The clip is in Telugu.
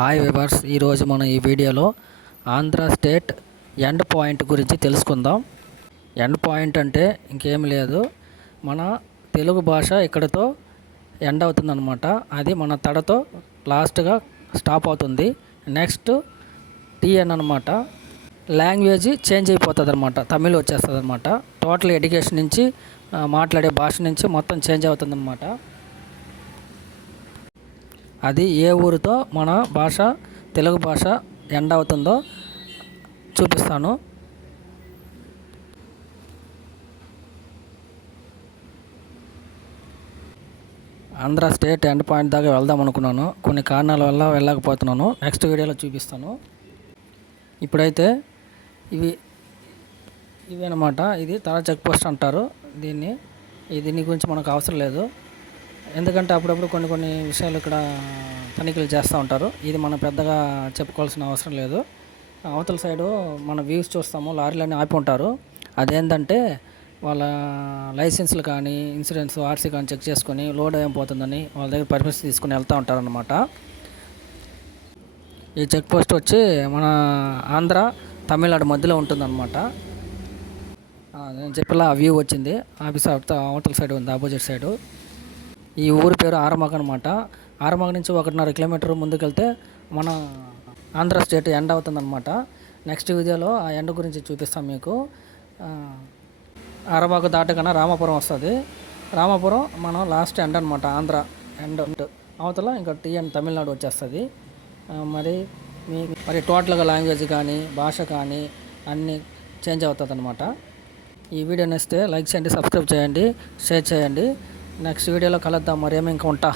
హాయ్ వివర్స్, ఈరోజు మనం ఈ వీడియోలో ఆంధ్ర స్టేట్ ఎండ్ పాయింట్ గురించి తెలుసుకుందాం. ఎండ్ పాయింట్ అంటే ఇంకేం లేదు, మన తెలుగు భాష ఇక్కడతో ఎండ్ అవుతుందన్నమాట. అది మన తడతో లాస్ట్గా స్టాప్ అవుతుంది. నెక్స్ట్ టీఎన్ అనమాట. లాంగ్వేజ్ చేంజ్ అయిపోతుంది అనమాట, తమిళ్ వచ్చేస్తుంది అనమాట. టోటల్ ఎడ్యుకేషన్ నుంచి మాట్లాడే భాష నుంచి మొత్తం చేంజ్ అవుతుంది అనమాట. అది ఏ ఊరితో మన భాష తెలుగు భాష ఎండ్ అవుతుందో చూపిస్తాను. ఆంధ్ర స్టేట్ ఎండ్ పాయింట్ దాకా వెళ్దాం అనుకున్నాను, కొన్ని కారణాల వల్ల వెళ్ళకపోతున్నాను. నెక్స్ట్ వీడియోలో చూపిస్తాను. ఇప్పుడైతే ఇవేనమాట. ఇది తల చెక్ పోస్ట్ అంటారు దీని గురించి మనకు అవసరం లేదు, ఎందుకంటే అప్పుడప్పుడు కొన్ని విషయాలు ఇక్కడ తనిఖీలు చేస్తూ ఉంటారు. ఇది మనం పెద్దగా చెప్పుకోవాల్సిన అవసరం లేదు. అవతల సైడు మన వ్యూస్ చూస్తాము, లారీలన్నీ ఆపి ఉంటారు. అదేంటంటే వాళ్ళ లైసెన్స్లు కానీ ఇన్సూరెన్స్ ఆర్సీ కానీ చెక్ చేసుకొని లోడ్ అయిపోతుందని వాళ్ళ దగ్గర పర్మిషన్ తీసుకుని వెళ్తూ ఉంటారనమాట. ఈ చెక్ పోస్ట్ వచ్చి మన ఆంధ్ర తమిళనాడు మధ్యలో ఉంటుందన్నమాట. నేను చెప్పేలా వ్యూ వచ్చింది, ఆఫీస్ అవతల సైడ్ ఉంది, ఆపోజిట్ సైడు. ఈ ఊరి పేరు ఆరమగ అనమాట. ఆరమగ నుంచి 1.5 కిలోమీటర్ ముందుకెళ్తే మన ఆంధ్ర స్టేట్ ఎండ్ అవుతుందన్నమాట. నెక్స్ట్ వీడియోలో ఆ ఎండ్ గురించి చూపిస్తాం మీకు. ఆరమగ దాటకన్నా రామాపురం వస్తుంది. రామాపురం మనం లాస్ట్ ఎండ్ అనమాట, ఆంధ్ర ఎండ్. అవతల ఇంకా టీఎన్ తమిళనాడు వచ్చేస్తుంది. మరి టోటల్గా లాంగ్వేజ్ కానీ భాష కానీ అన్నీ చేంజ్ అవుతుంది అనమాట. ఈ వీడియో నచ్చితే లైక్ చేయండి, సబ్స్క్రైబ్ చేయండి, షేర్ చేయండి. నెక్స్ట్ వీడియోలో కలుద్దాం. మరేమో ఇంకా ఉంటా.